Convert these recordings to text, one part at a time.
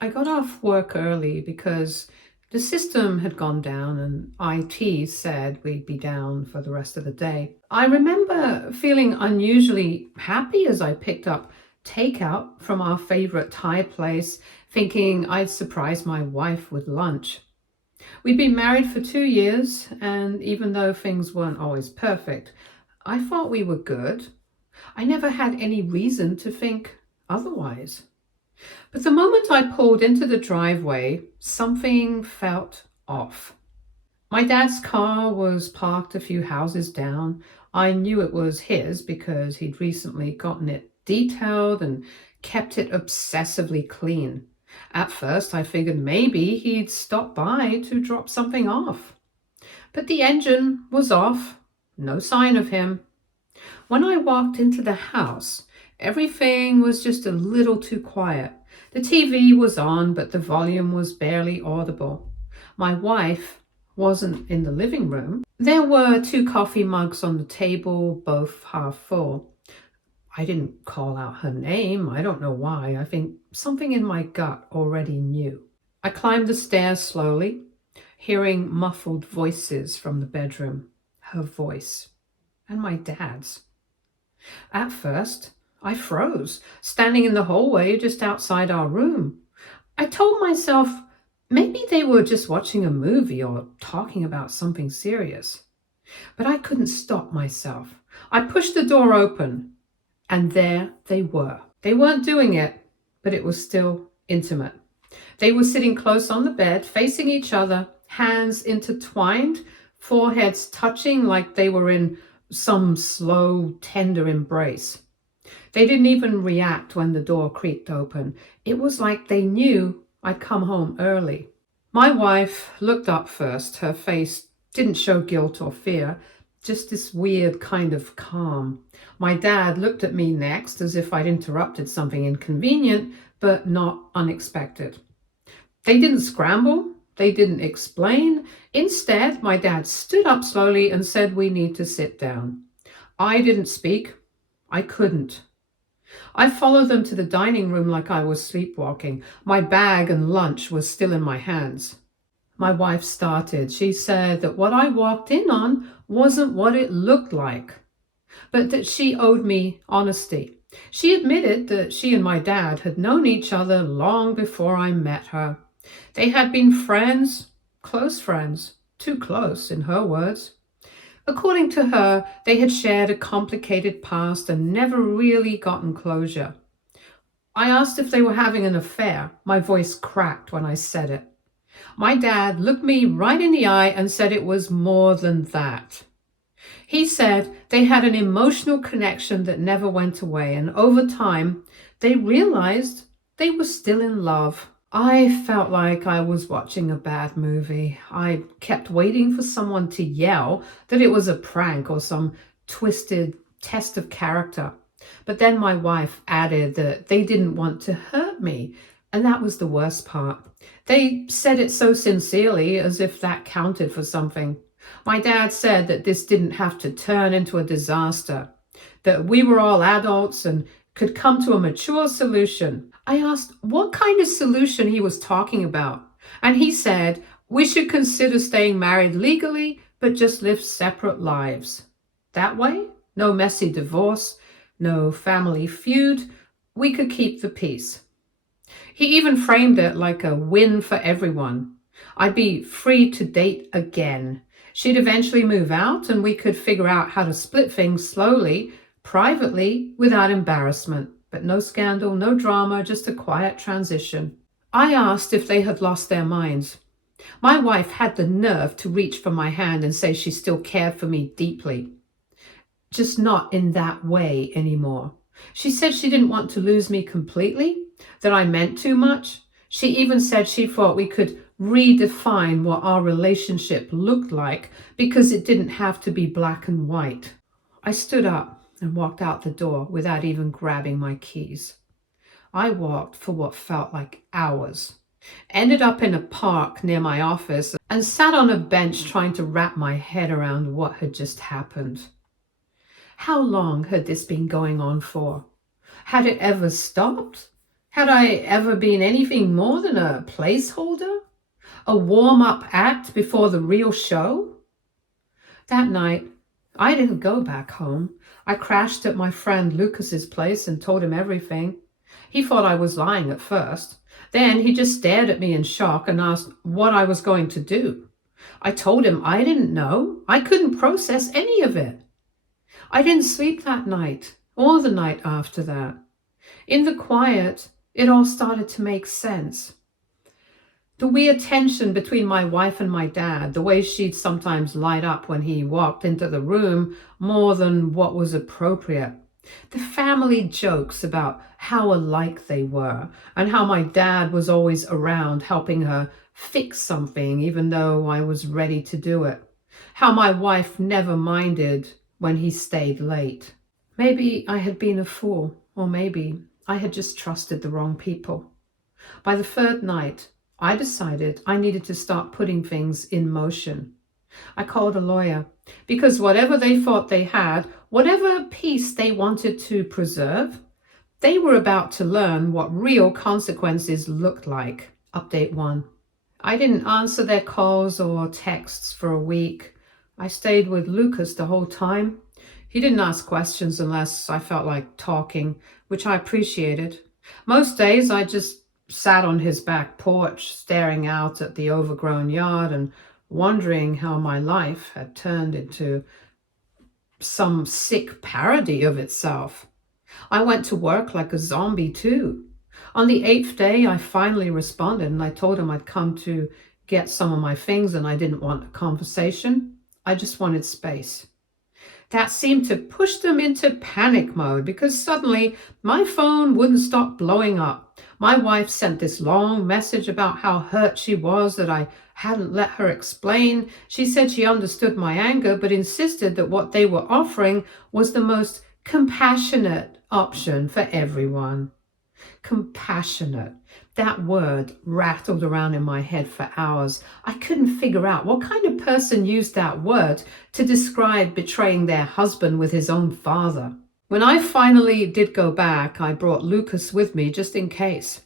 I got off work early because the system had gone down and IT said we'd be down for the rest of the day. I remember feeling unusually happy as I picked up takeout from our favorite Thai place, thinking I'd surprise my wife with lunch. We'd been married for 2 years, and even though things weren't always perfect, I thought we were good. I never had any reason to think otherwise. But the moment I pulled into the driveway, something felt off. My dad's car was parked a few houses down. I knew it was his because he'd recently gotten it detailed and kept it obsessively clean. At first, I figured maybe he'd stop by to drop something off. But the engine was off, no sign of him. When I walked into the house, everything was just a little too quiet. The TV was on, but the volume was barely audible. My wife wasn't in the living room. There were two coffee mugs on the table, both half full. I didn't call out her name. I don't know why. I think something in my gut already knew. I climbed the stairs slowly, hearing muffled voices from the bedroom. Her voice and my dad's. At first, I froze, standing in the hallway just outside our room. I told myself maybe they were just watching a movie or talking about something serious. But I couldn't stop myself. I pushed the door open, and there they were. They weren't doing it, but it was still intimate. They were sitting close on the bed, facing each other, hands intertwined, foreheads touching like they were in some slow, tender embrace. They didn't even react when the door creaked open. It was like they knew I'd come home early. My wife looked up first. Her face didn't show guilt or fear, just this weird kind of calm. My dad looked at me next as if I'd interrupted something inconvenient, but not unexpected. They didn't scramble. They didn't explain. Instead, my dad stood up slowly and said we need to sit down. I didn't speak. I couldn't. I followed them to the dining room like I was sleepwalking. My bag and lunch was still in my hands. My wife started. She said that what I walked in on wasn't what it looked like, but that she owed me honesty. She admitted that she and my dad had known each other long before I met her. They had been friends, close friends, too close in her words. According to her, they had shared a complicated past and never really gotten closure. I asked if they were having an affair. My voice cracked when I said it. My dad looked me right in the eye and said it was more than that. He said they had an emotional connection that never went away, and over time, they realized they were still in love. I felt like I was watching a bad movie. I kept waiting for someone to yell that it was a prank or some twisted test of character. But then my wife added that they didn't want to hurt me, and that was the worst part. They said it so sincerely, as if that counted for something. My dad said that this didn't have to turn into a disaster, that we were all adults and could come to a mature solution. I asked what kind of solution he was talking about, and he said we should consider staying married legally, but just live separate lives. That way, no messy divorce, no family feud, we could keep the peace. He even framed it like a win for everyone. I'd be free to date again. She'd eventually move out, and we could figure out how to split things slowly, privately, without embarrassment. But no scandal, no drama, just a quiet transition. I asked if they had lost their minds. My wife had the nerve to reach for my hand and say she still cared for me deeply. Just not in that way anymore. She said she didn't want to lose me completely, that I meant too much. She even said she thought we could redefine what our relationship looked like because it didn't have to be black and white. I stood up and walked out the door without even grabbing my keys. I walked for what felt like hours, ended up in a park near my office, and sat on a bench trying to wrap my head around what had just happened. How long had this been going on for? Had it ever stopped? Had I ever been anything more than a placeholder? A warm-up act before the real show? That night, I didn't go back home. I crashed at my friend Lucas's place and told him everything. He thought I was lying at first. Then he just stared at me in shock and asked what I was going to do. I told him I didn't know. I couldn't process any of it. I didn't sleep that night or the night after that. In the quiet, it all started to make sense. The weird tension between my wife and my dad, the way she'd sometimes light up when he walked into the room more than what was appropriate. The family jokes about how alike they were and how my dad was always around helping her fix something even though I was ready to do it. How my wife never minded when he stayed late. Maybe I had been a fool, or maybe I had just trusted the wrong people. By the third night, I decided I needed to start putting things in motion. I called a lawyer because whatever they thought they had, whatever peace they wanted to preserve, they were about to learn what real consequences looked like. Update 1. I didn't answer their calls or texts for a week. I stayed with Lucas the whole time. He didn't ask questions unless I felt like talking, which I appreciated. Most days I just sat on his back porch, staring out at the overgrown yard and wondering how my life had turned into some sick parody of itself. I went to work like a zombie too. On the 8th day, I finally responded and I told him I'd come to get some of my things and I didn't want a conversation. I just wanted space. That seemed to push them into panic mode because suddenly my phone wouldn't stop blowing up. My wife sent this long message about how hurt she was that I hadn't let her explain. She said she understood my anger, but insisted that what they were offering was the most compassionate option for everyone. Compassionate. That word rattled around in my head for hours. I couldn't figure out what kind of person used that word to describe betraying their husband with his own father. When I finally did go back, I brought Lucas with me just in case.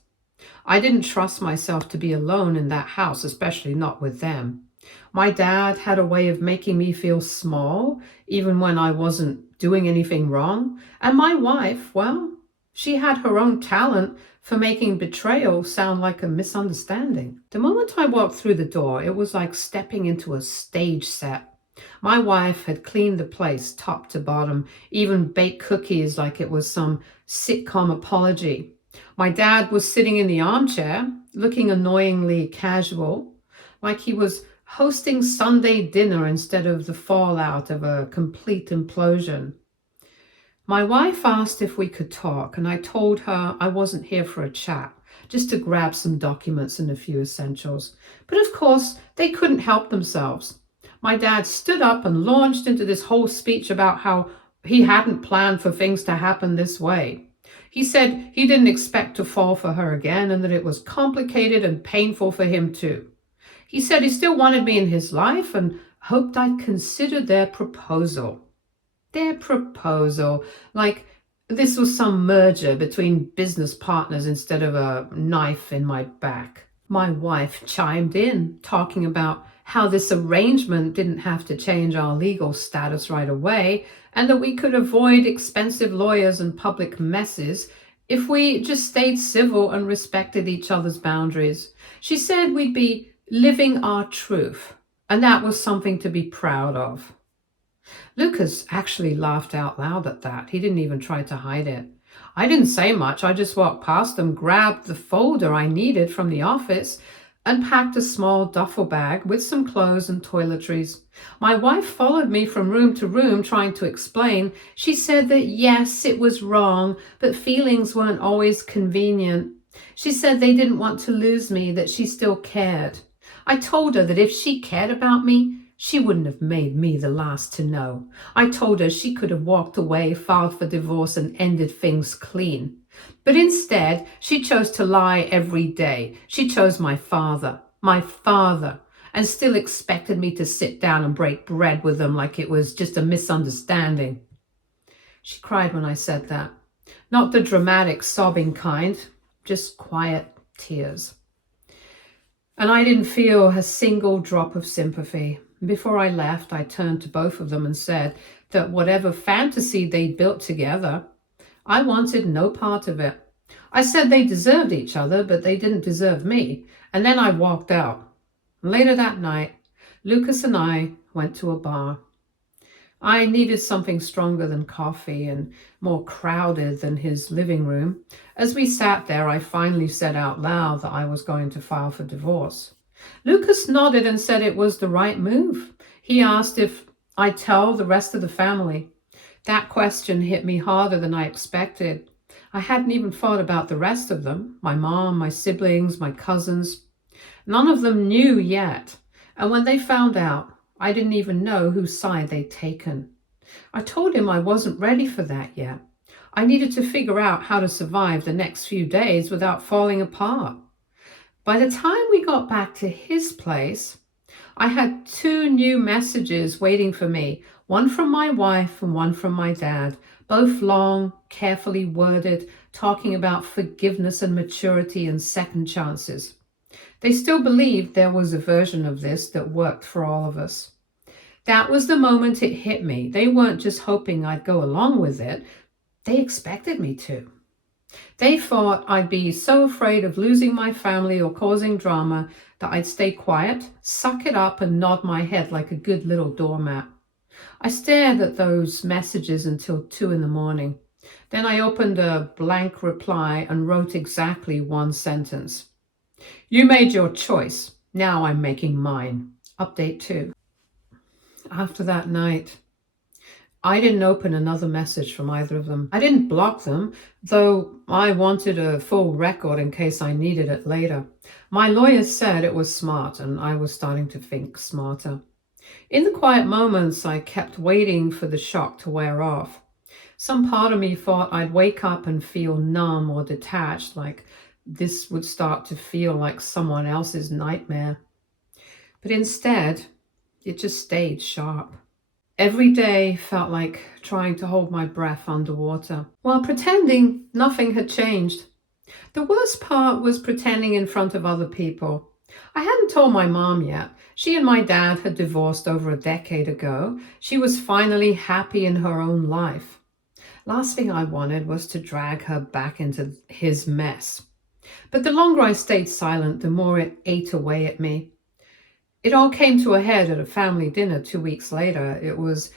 I didn't trust myself to be alone in that house, especially not with them. My dad had a way of making me feel small, even when I wasn't doing anything wrong. And my wife, well, she had her own talent for making betrayal sound like a misunderstanding. The moment I walked through the door, it was like stepping into a stage set. My wife had cleaned the place top to bottom, even baked cookies like it was some sitcom apology. My dad was sitting in the armchair, looking annoyingly casual, like he was hosting Sunday dinner instead of the fallout of a complete implosion. My wife asked if we could talk, and I told her I wasn't here for a chat, just to grab some documents and a few essentials. But of course, they couldn't help themselves. My dad stood up and launched into this whole speech about how he hadn't planned for things to happen this way. He said he didn't expect to fall for her again and that it was complicated and painful for him too. He said he still wanted me in his life and hoped I'd consider their proposal. Their proposal, like this was some merger between business partners instead of a knife in my back. My wife chimed in, talking about how this arrangement didn't have to change our legal status right away and that we could avoid expensive lawyers and public messes if we just stayed civil and respected each other's boundaries. She said we'd be living our truth, and that was something to be proud of. Lucas actually laughed out loud at that. He didn't even try to hide it. I didn't say much. I just walked past him, grabbed the folder I needed from the office, and packed a small duffel bag with some clothes and toiletries. My wife followed me from room to room trying to explain. She said that yes, it was wrong, but feelings weren't always convenient. She said they didn't want to lose me, that she still cared. I told her that if she cared about me, she wouldn't have made me the last to know. I told her she could have walked away, filed for divorce, and ended things clean. But instead, she chose to lie every day. She chose my father, and still expected me to sit down and break bread with them like it was just a misunderstanding. She cried when I said that. Not the dramatic sobbing kind. just quiet tears. And I didn't feel a single drop of sympathy. Before I left, I turned to both of them and said that whatever fantasy they'd built together, I wanted no part of it. I said they deserved each other, but they didn't deserve me. And then I walked out. Later that night, Lucas and I went to a bar. I needed something stronger than coffee and more crowded than his living room. As we sat there, I finally said out loud that I was going to file for divorce. Lucas nodded and said it was the right move. He asked if I'd tell the rest of the family. That question hit me harder than I expected. I hadn't even thought about the rest of them, my mom, my siblings, my cousins. None of them knew yet, and when they found out, I didn't even know whose side they'd taken. I told him I wasn't ready for that yet. I needed to figure out how to survive the next few days without falling apart. By the time we got back to his place, I had 2 new messages waiting for me, one from my wife and one from my dad, both long, carefully worded, talking about forgiveness and maturity and second chances. They still believed there was a version of this that worked for all of us. That was the moment it hit me. They weren't just hoping I'd go along with it. They expected me to. They thought I'd be so afraid of losing my family or causing drama that I'd stay quiet, suck it up, and nod my head like a good little doormat. I stared at those messages until 2 a.m. Then I opened a blank reply and wrote exactly one sentence. You made your choice. Now I'm making mine. Update 2. After that night, I didn't open another message from either of them. I didn't block them, though I wanted a full record in case I needed it later. My lawyers said it was smart, and I was starting to think smarter. In the quiet moments, I kept waiting for the shock to wear off. Some part of me thought I'd wake up and feel numb or detached, like this would start to feel like someone else's nightmare. But instead, it just stayed sharp. Every day felt like trying to hold my breath underwater, while pretending nothing had changed. The worst part was pretending in front of other people. I hadn't told my mom yet. She and my dad had divorced over a decade ago. She was finally happy in her own life. Last thing I wanted was to drag her back into his mess. But the longer I stayed silent, the more it ate away at me. It all came to a head at a family dinner 2 weeks later. It was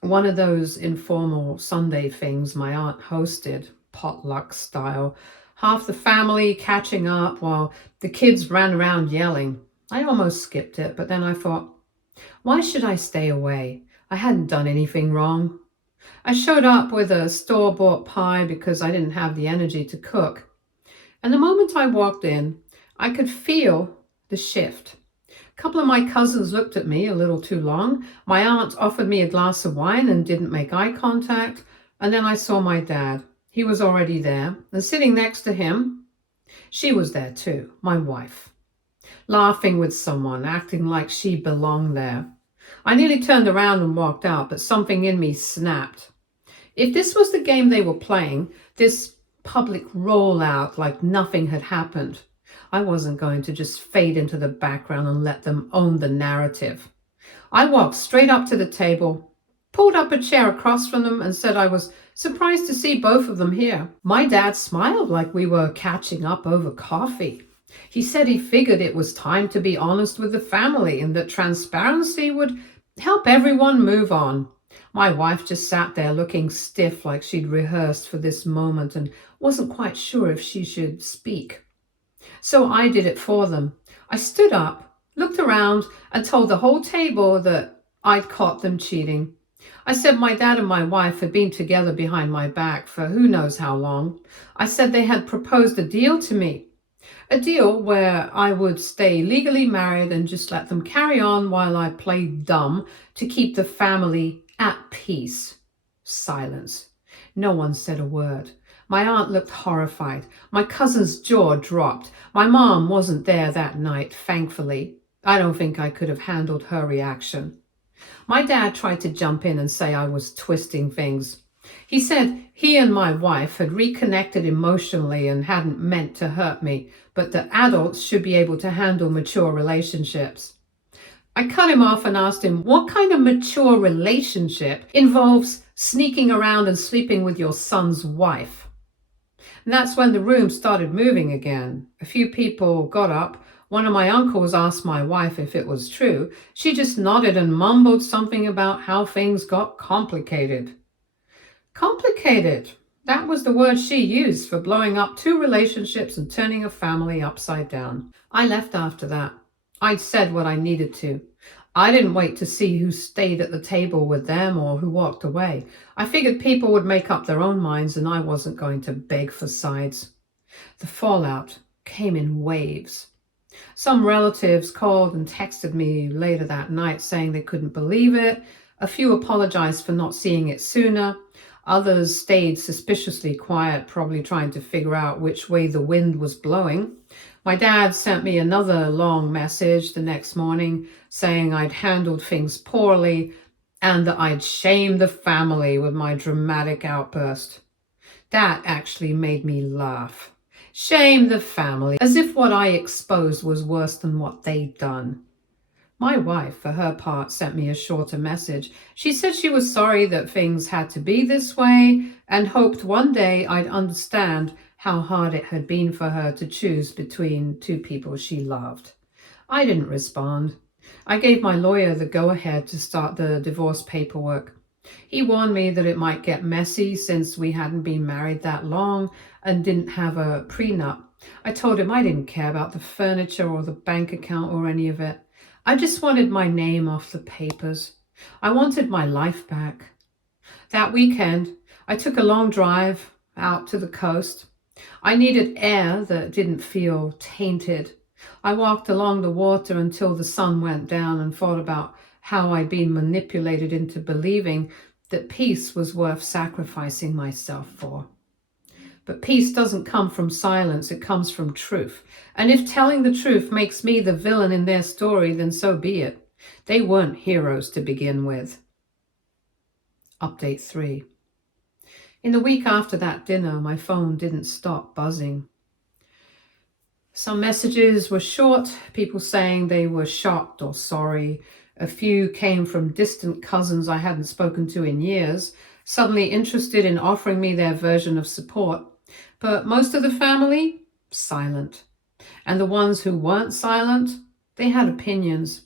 one of those informal Sunday things my aunt hosted, potluck style. Half the family catching up while the kids ran around yelling. I almost skipped it, but then I thought, why should I stay away? I hadn't done anything wrong. I showed up with a store-bought pie because I didn't have the energy to cook. And the moment I walked in, I could feel the shift. A couple of my cousins looked at me a little too long. My aunt offered me a glass of wine and didn't make eye contact. And then I saw my dad. He was already there. And sitting next to him, she was there too, my wife. Laughing with someone, acting like she belonged there. I nearly turned around and walked out, but something in me snapped. If this was the game they were playing, this public rollout like nothing had happened, I wasn't going to just fade into the background and let them own the narrative. I walked straight up to the table, pulled up a chair across from them, and said I was surprised to see both of them here. My dad smiled like we were catching up over coffee. He said he figured it was time to be honest with the family and that transparency would help everyone move on. My wife just sat there looking stiff like she'd rehearsed for this moment and wasn't quite sure if she should speak. So I did it for them. I stood up, looked around, and told the whole table that I'd caught them cheating. I said my dad and my wife had been together behind my back for who knows how long. I said they had proposed a deal to me. A deal where I would stay legally married and just let them carry on while I played dumb to keep the family at peace. Silence. No one said a word. My aunt looked horrified. My cousin's jaw dropped. My mom wasn't there that night, thankfully. I don't think I could have handled her reaction. My dad tried to jump in and say I was twisting things. He said he and my wife had reconnected emotionally and hadn't meant to hurt me, but that adults should be able to handle mature relationships. I cut him off and asked him what kind of mature relationship involves sneaking around and sleeping with your son's wife. And that's when the room started moving again. A few people got up. One of my uncles asked my wife if it was true. She just nodded and mumbled something about how things got complicated. Complicated. That was the word she used for blowing up two relationships and turning a family upside down. I left after that. I'd said what I needed to. I didn't wait to see who stayed at the table with them or who walked away. I figured people would make up their own minds and I wasn't going to beg for sides. The fallout came in waves. Some relatives called and texted me later that night saying they couldn't believe it. A few apologized for not seeing it sooner. Others stayed suspiciously quiet, probably trying to figure out which way the wind was blowing. My dad sent me another long message the next morning saying I'd handled things poorly and that I'd shamed the family with my dramatic outburst. That actually made me laugh. Shame the family, as if what I exposed was worse than what they'd done. My wife, for her part, sent me a shorter message. She said she was sorry that things had to be this way and hoped one day I'd understand how hard it had been for her to choose between two people she loved. I didn't respond. I gave my lawyer the go-ahead to start the divorce paperwork. He warned me that it might get messy since we hadn't been married that long and didn't have a prenup. I told him I didn't care about the furniture or the bank account or any of it. I just wanted my name off the papers. I wanted my life back. That weekend, I took a long drive out to the coast. I needed air that didn't feel tainted. I walked along the water until the sun went down and thought about how I'd been manipulated into believing that peace was worth sacrificing myself for. But peace doesn't come from silence, it comes from truth. And if telling the truth makes me the villain in their story, then so be it. They weren't heroes to begin with. Update 3. In the week after that dinner, my phone didn't stop buzzing. Some messages were short, people saying they were shocked or sorry. A few came from distant cousins I hadn't spoken to in years, suddenly interested in offering me their version of support. But most of the family, silent. And the ones who weren't silent, they had opinions.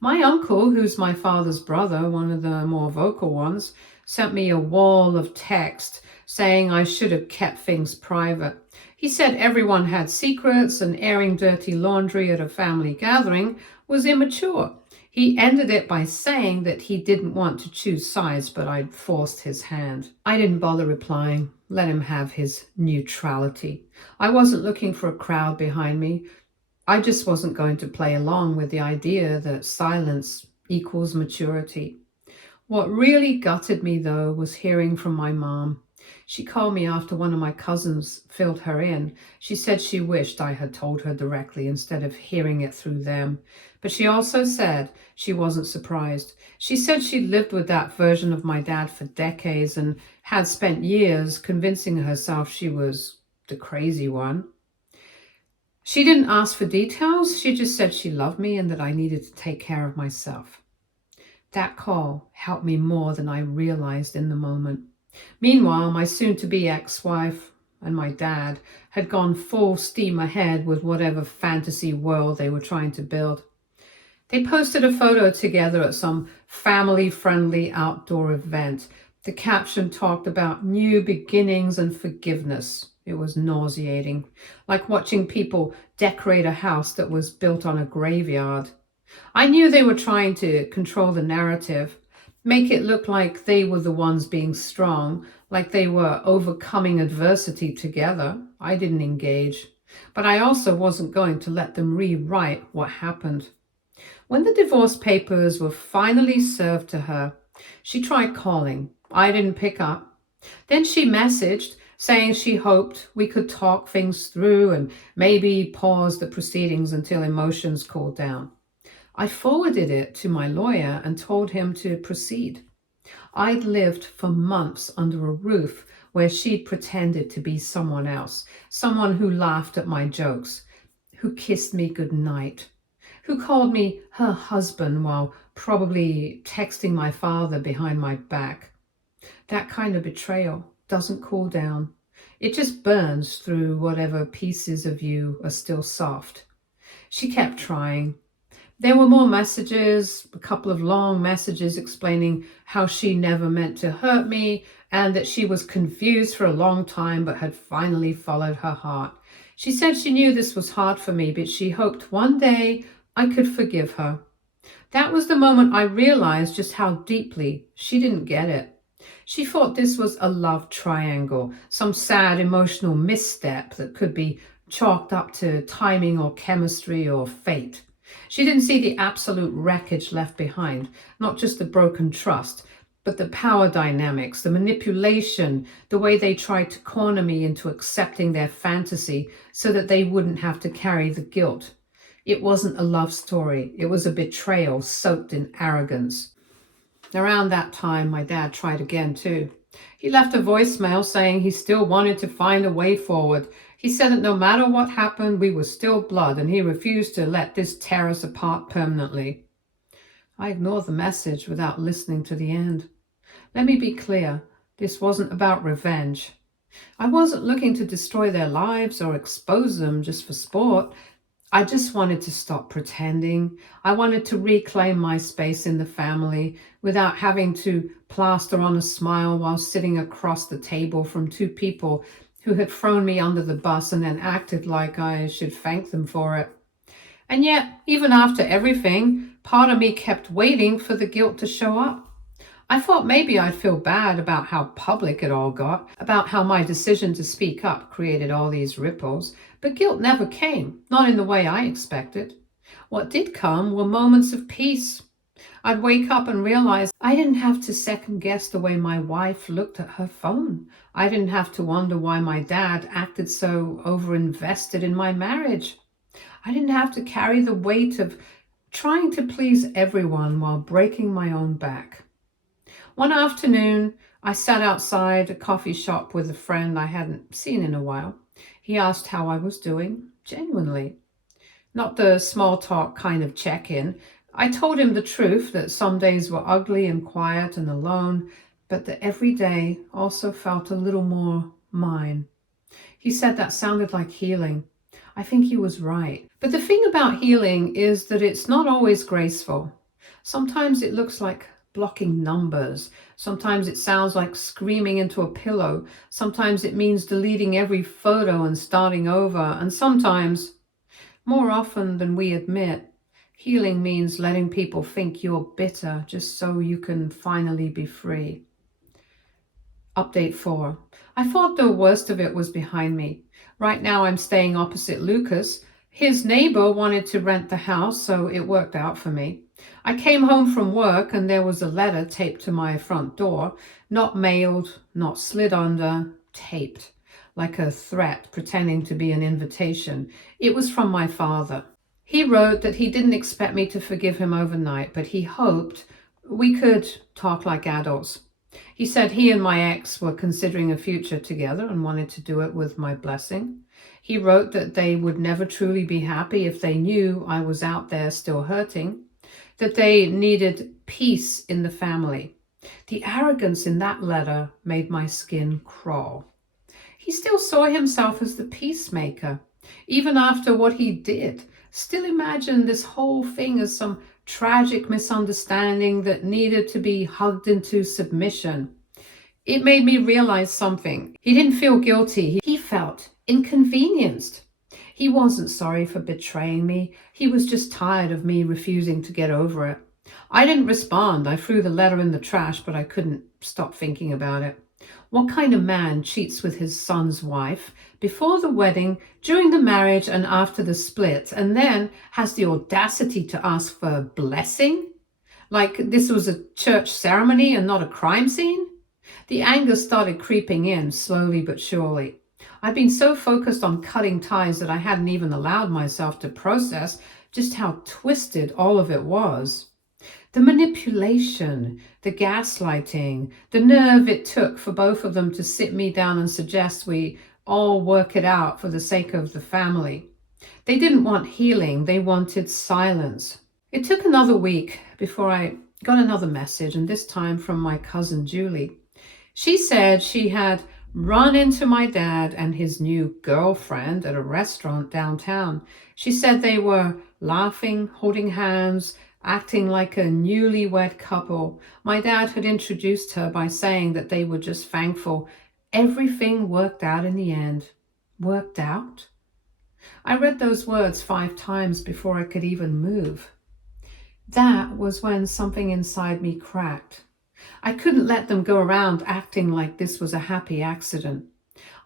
My uncle, who's my father's brother, one of the more vocal ones, sent me a wall of text saying I should have kept things private. He said everyone had secrets and airing dirty laundry at a family gathering was immature. He ended it by saying that he didn't want to choose sides, but I'd forced his hand. I didn't bother replying, let him have his neutrality. I wasn't looking for a crowd behind me. I just wasn't going to play along with the idea that silence equals maturity. What really gutted me, though, was hearing from my mom. She called me after one of my cousins filled her in. She said she wished I had told her directly instead of hearing it through them. But she also said she wasn't surprised. She said she'd lived with that version of my dad for decades and had spent years convincing herself she was the crazy one. She didn't ask for details. She just said she loved me and that I needed to take care of myself. That call helped me more than I realized in the moment. Meanwhile, my soon-to-be ex-wife and my dad had gone full steam ahead with whatever fantasy world they were trying to build. They posted a photo together at some family-friendly outdoor event. The caption talked about new beginnings and forgiveness. It was nauseating, like watching people decorate a house that was built on a graveyard. I knew they were trying to control the narrative, make it look like they were the ones being strong, like they were overcoming adversity together. I didn't engage, but I also wasn't going to let them rewrite what happened. When the divorce papers were finally served to her, she tried calling. I didn't pick up. Then she messaged saying she hoped we could talk things through and maybe pause the proceedings until emotions cooled down. I forwarded it to my lawyer and told him to proceed. I'd lived for months under a roof where she'd pretended to be someone else, someone who laughed at my jokes, who kissed me goodnight, who called me her husband while probably texting my father behind my back. That kind of betrayal doesn't cool down. It just burns through whatever pieces of you are still soft. She kept trying. There were more messages, a couple of long messages explaining how she never meant to hurt me and that she was confused for a long time but had finally followed her heart. She said she knew this was hard for me, but she hoped one day I could forgive her. That was the moment I realized just how deeply she didn't get it. She thought this was a love triangle, some sad emotional misstep that could be chalked up to timing or chemistry or fate. She didn't see the absolute wreckage left behind, not just the broken trust, but the power dynamics, the manipulation, the way they tried to corner me into accepting their fantasy so that they wouldn't have to carry the guilt. It wasn't a love story. It was a betrayal soaked in arrogance. Around that time, my dad tried again too. He left a voicemail saying he still wanted to find a way forward. He said that no matter what happened, we were still blood, and he refused to let this tear us apart permanently. I ignored the message without listening to the end. Let me be clear, this wasn't about revenge. I wasn't looking to destroy their lives or expose them just for sport. I just wanted to stop pretending. I wanted to reclaim my space in the family without having to plaster on a smile while sitting across the table from two people who had thrown me under the bus and then acted like I should thank them for it. And yet, even after everything, part of me kept waiting for the guilt to show up. I thought maybe I'd feel bad about how public it all got, about how my decision to speak up created all these ripples, but guilt never came, not in the way I expected. What did come were moments of peace. I'd wake up and realize I didn't have to second guess the way my wife looked at her phone. I didn't have to wonder why my dad acted so overinvested in my marriage. I didn't have to carry the weight of trying to please everyone while breaking my own back. One afternoon, I sat outside a coffee shop with a friend I hadn't seen in a while. He asked how I was doing, genuinely. Not the small talk kind of check-in. I told him the truth, that some days were ugly and quiet and alone, but that every day also felt a little more mine. He said that sounded like healing. I think he was right. But the thing about healing is that it's not always graceful. Sometimes it looks like blocking numbers. Sometimes it sounds like screaming into a pillow. Sometimes it means deleting every photo and starting over. And sometimes, more often than we admit, healing means letting people think you're bitter just so you can finally be free. Update 4. I thought the worst of it was behind me. Right now I'm staying opposite Lucas. His neighbor wanted to rent the house, so it worked out for me. I came home from work and there was a letter taped to my front door, not mailed, not slid under, taped, like a threat pretending to be an invitation. It was from my father. He wrote that he didn't expect me to forgive him overnight, but he hoped we could talk like adults. He said he and my ex were considering a future together and wanted to do it with my blessing. He wrote that they would never truly be happy if they knew I was out there still hurting, that they needed peace in the family. The arrogance in that letter made my skin crawl. He still saw himself as the peacemaker, even after what he did. Still imagined this whole thing as some tragic misunderstanding that needed to be hugged into submission. It made me realize something. He didn't feel guilty. He felt inconvenienced. He wasn't sorry for betraying me. He was just tired of me refusing to get over it. I didn't respond. I threw the letter in the trash, but I couldn't stop thinking about it. What kind of man cheats with his son's wife before the wedding, during the marriage, and after the split, and then has the audacity to ask for a blessing? Like this was a church ceremony and not a crime scene? The anger started creeping in, slowly but surely. I'd been so focused on cutting ties that I hadn't even allowed myself to process just how twisted all of it was. The manipulation, the gaslighting, the nerve it took for both of them to sit me down and suggest we all work it out for the sake of the family. They didn't want healing, they wanted silence. It took another week before I got another message, and this time from my cousin Julie. She said she had run into my dad and his new girlfriend at a restaurant downtown. She said they were laughing, holding hands, acting like a newlywed couple. My dad had introduced her by saying that they were just thankful everything worked out in the end. Worked out? I read those words 5 times before I could even move. That was when something inside me cracked. I couldn't let them go around acting like this was a happy accident.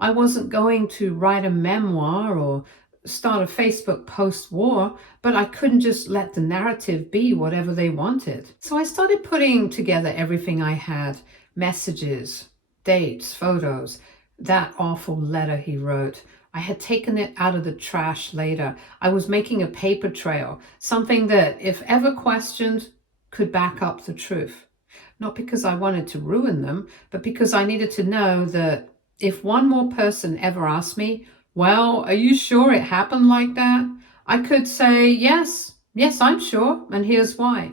I wasn't going to write a memoir or start a Facebook post-war, but I couldn't just let the narrative be whatever they wanted. So I started putting together everything I had, messages, dates, photos, that awful letter he wrote. I had taken it out of the trash later. I was making a paper trail, something that, if ever questioned, could back up the truth. Not because I wanted to ruin them, but because I needed to know that if one more person ever asked me, well, are you sure it happened like that? I could say, yes, I'm sure, and here's why.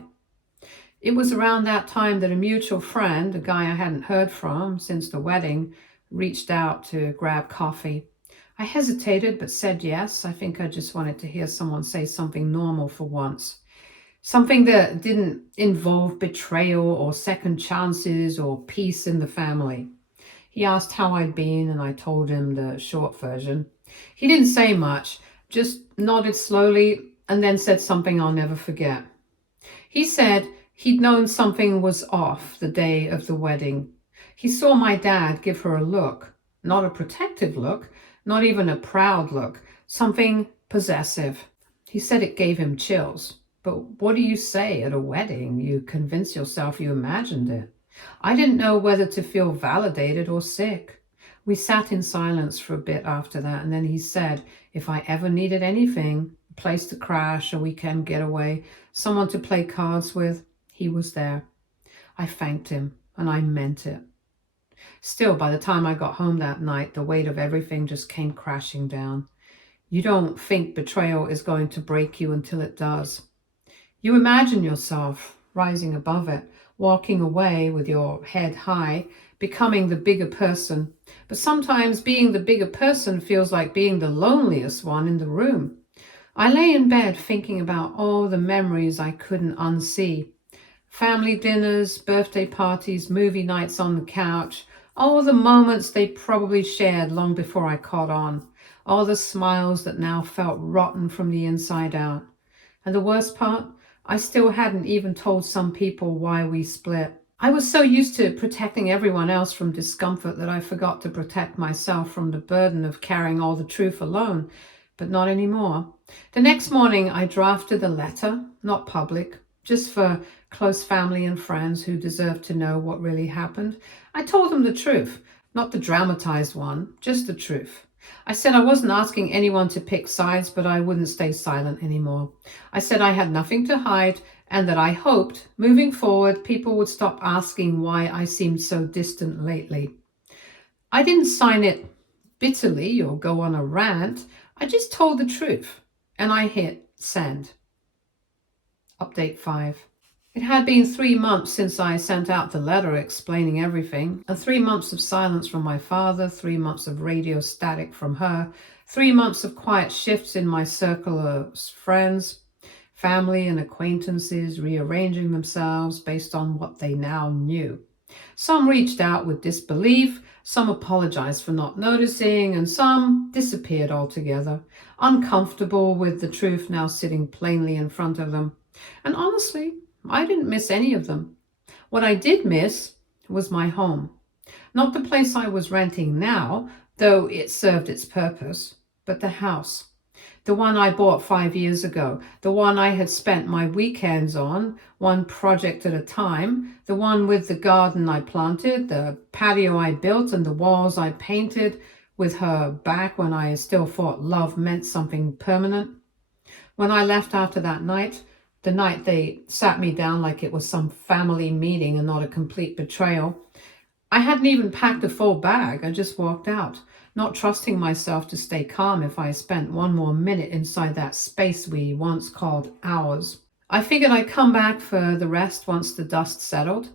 It was around that time that a mutual friend, a guy I hadn't heard from since the wedding, reached out to grab coffee. I hesitated but said yes. I think I just wanted to hear someone say something normal for once. Something that didn't involve betrayal or second chances or peace in the family. He asked how I'd been, and I told him the short version. He didn't say much, just nodded slowly and then said something I'll never forget. He said he'd known something was off the day of the wedding. He saw my dad give her a look, not a protective look, not even a proud look, something possessive. He said it gave him chills. But what do you say at a wedding? You convince yourself you imagined it. I didn't know whether to feel validated or sick. We sat in silence for a bit after that, and then he said, if I ever needed anything, a place to crash, a weekend getaway, someone to play cards with, he was there. I thanked him, and I meant it. Still, by the time I got home that night, the weight of everything just came crashing down. You don't think betrayal is going to break you until it does. You imagine yourself rising above it, walking away with your head high, becoming the bigger person. But sometimes being the bigger person feels like being the loneliest one in the room. I lay in bed thinking about all the memories I couldn't unsee. Family dinners, birthday parties, movie nights on the couch, all the moments they probably shared long before I caught on, all the smiles that now felt rotten from the inside out. And the worst part? I still hadn't even told some people why we split. I was so used to protecting everyone else from discomfort that I forgot to protect myself from the burden of carrying all the truth alone, but not anymore. The next morning, I drafted a letter, not public, just for close family and friends who deserved to know what really happened. I told them the truth, not the dramatized one, just the truth. I said I wasn't asking anyone to pick sides, but I wouldn't stay silent anymore. I said I had nothing to hide and that I hoped, moving forward, people would stop asking why I seemed so distant lately. I didn't sign it bitterly or go on a rant. I just told the truth, and I hit send. Update 5. It had been 3 months since I sent out the letter explaining everything, and 3 months of silence from my father, 3 months of radio static from her, 3 months of quiet shifts in my circle of friends, family and acquaintances rearranging themselves based on what they now knew. Some reached out with disbelief, some apologized for not noticing, and some disappeared altogether, uncomfortable with the truth now sitting plainly in front of them. And honestly, I didn't miss any of them. What I did miss was my home. Not the place I was renting now, though it served its purpose, but the house. The one I bought 5 years ago, the one I had spent my weekends on, one project at a time, the one with the garden I planted, the patio I built, and the walls I painted, with her back when I still thought love meant something permanent. When I left after that night, The night they sat me down like it was some family meeting and not a complete betrayal. I hadn't even packed a full bag. I just walked out, not trusting myself to stay calm if I spent one more minute inside that space we once called ours. I figured I'd come back for the rest once the dust settled.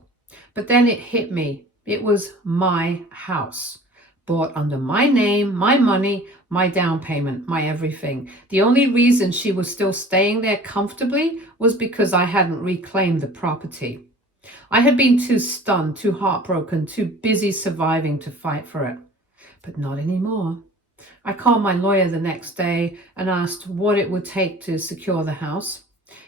But then it hit me. It was my house, bought under my name, my money, my down payment, my everything. The only reason she was still staying there comfortably was because I hadn't reclaimed the property. I had been too stunned, too heartbroken, too busy surviving to fight for it. But not anymore. I called my lawyer the next day and asked what it would take to secure the house.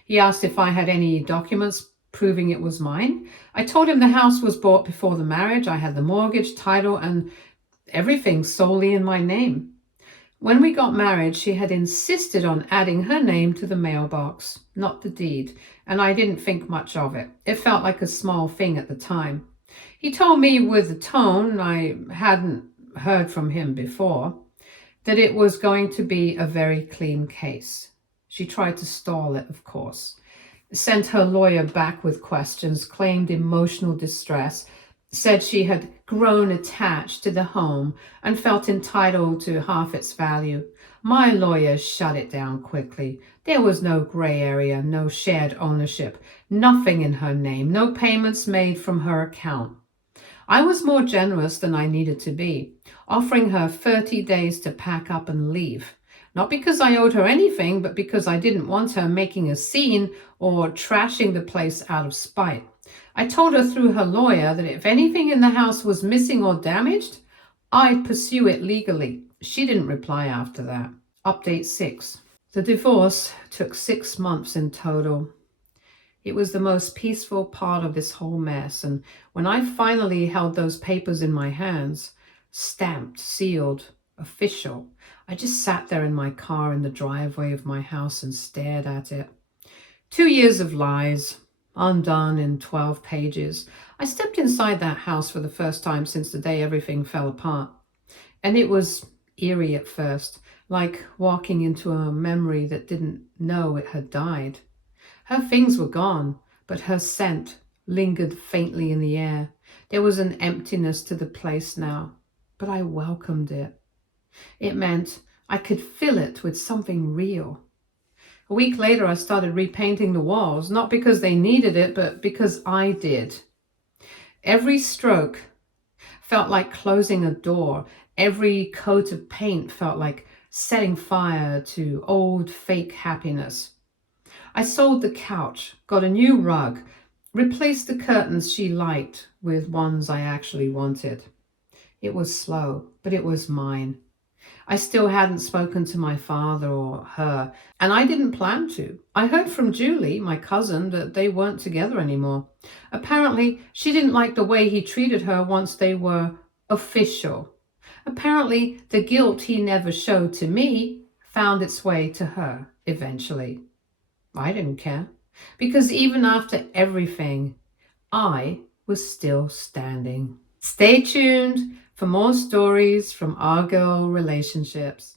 He asked if I had any documents proving it was mine. I told him the house was bought before the marriage. I had the mortgage, title, and everything solely in my name. When we got married, she had insisted on adding her name to the mailbox, not the deed, and I didn't think much of it. It felt like a small thing at the time. He told me with a tone I hadn't heard from him before that it was going to be a very clean case. She tried to stall it, of course. Sent her lawyer back with questions, claimed emotional distress, said she had grown attached to the home and felt entitled to half its value. My lawyer shut it down quickly. There was no gray area, no shared ownership, nothing in her name, no payments made from her account. I was more generous than I needed to be, offering her 30 days to pack up and leave. Not because I owed her anything, but because I didn't want her making a scene or trashing the place out of spite. I told her through her lawyer that if anything in the house was missing or damaged, I'd pursue it legally. She didn't reply after that. Update 6. The divorce took 6 months in total. It was the most peaceful part of this whole mess, and when I finally held those papers in my hands, stamped, sealed, official, I just sat there in my car in the driveway of my house and stared at it. 2 years of lies, undone in 12 pages. I stepped inside that house for the first time since the day everything fell apart. And it was eerie at first, like walking into a memory that didn't know it had died. Her things were gone, but her scent lingered faintly in the air. There was an emptiness to the place now, but I welcomed it. It meant I could fill it with something real. A week later, I started repainting the walls, not because they needed it, but because I did. Every stroke felt like closing a door. Every coat of paint felt like setting fire to old fake happiness. I sold the couch, got a new rug, replaced the curtains she liked with ones I actually wanted. It was slow, but it was mine. I still hadn't spoken to my father or her, and I didn't plan to. I heard from Julie, my cousin, that they weren't together anymore. Apparently, she didn't like the way he treated her once they were official. Apparently, the guilt he never showed to me found its way to her eventually. I didn't care, because even after everything, I was still standing. Stay tuned for more stories from our girl relationships.